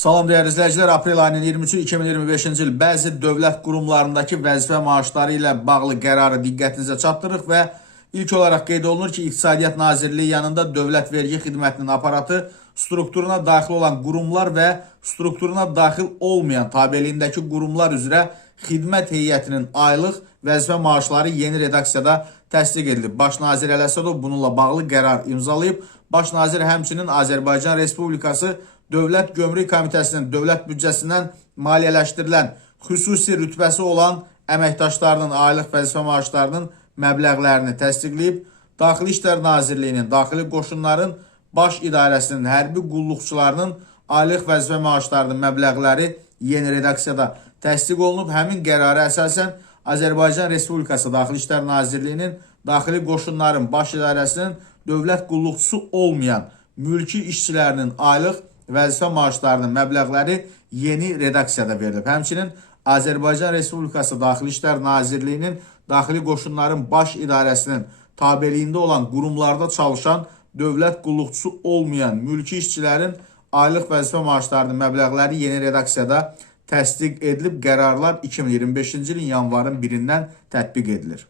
Salam dəyərli izləyicilər, aprel ayının 23-cü 2025-ci il bəzi dövlət qurumlarındakı vəzifə maaşları ilə bağlı qərarı diqqətinizə çatdırırıq və ilk olaraq qeyd olunur ki, İqtisadiyyat Nazirliyi yanında Dövlət Vergi Xidmətinin aparatı strukturuna daxil olan qurumlar və strukturuna daxil olmayan tabeliyindəki qurumlar üzrə xidmət heyətinin aylıq vəzifə maaşları yeni redaksiyada təsdiq edilib. Baş nazir Ələsədov bununla bağlı qərar imzalayıb. Baş nazir həmçinin Azərbaycan Respublikası Dövlət Gömrük Komitəsinin dövlət büdcəsindən maliyyələşdirilən xüsusi rütbəsi olan əməkdaşlarının aylıq vəzifə maaşlarının məbləğlərini təsdiqləyib. Daxili İşlər Nazirliyinin, Daxili Qoşunların Baş İdarəsinin, hərbi qulluqçularının aylıq vəzifə maaşlarının məbləğləri yeni redaksiyada təsdiq olunub. Həmin qərara əsasən Azərbaycan Respublikası Daxili İşlər Nazirliyinin, Daxili Qoşunların Baş İdarəsinin dövlət qulluqçusu olmayan mülki işçilərinin aylıq vəzifə maaşlarının məbləğləri yeni redaksiyada verilib. Həmçinin Azərbaycan Respublikası Daxili İşlər Nazirliyinin, Daxili Qoşunların Baş İdarəsinin tabeliyində olan qurumlarda çalışan dövlət qulluqçusu olmayan mülki işçilərin aylıq vəzifə maaşlarının məbləğləri yeni redaksiyada təsdiq edilib. Qərarlar 2025-ci ilin yanvarın 1-dən tətbiq edilir.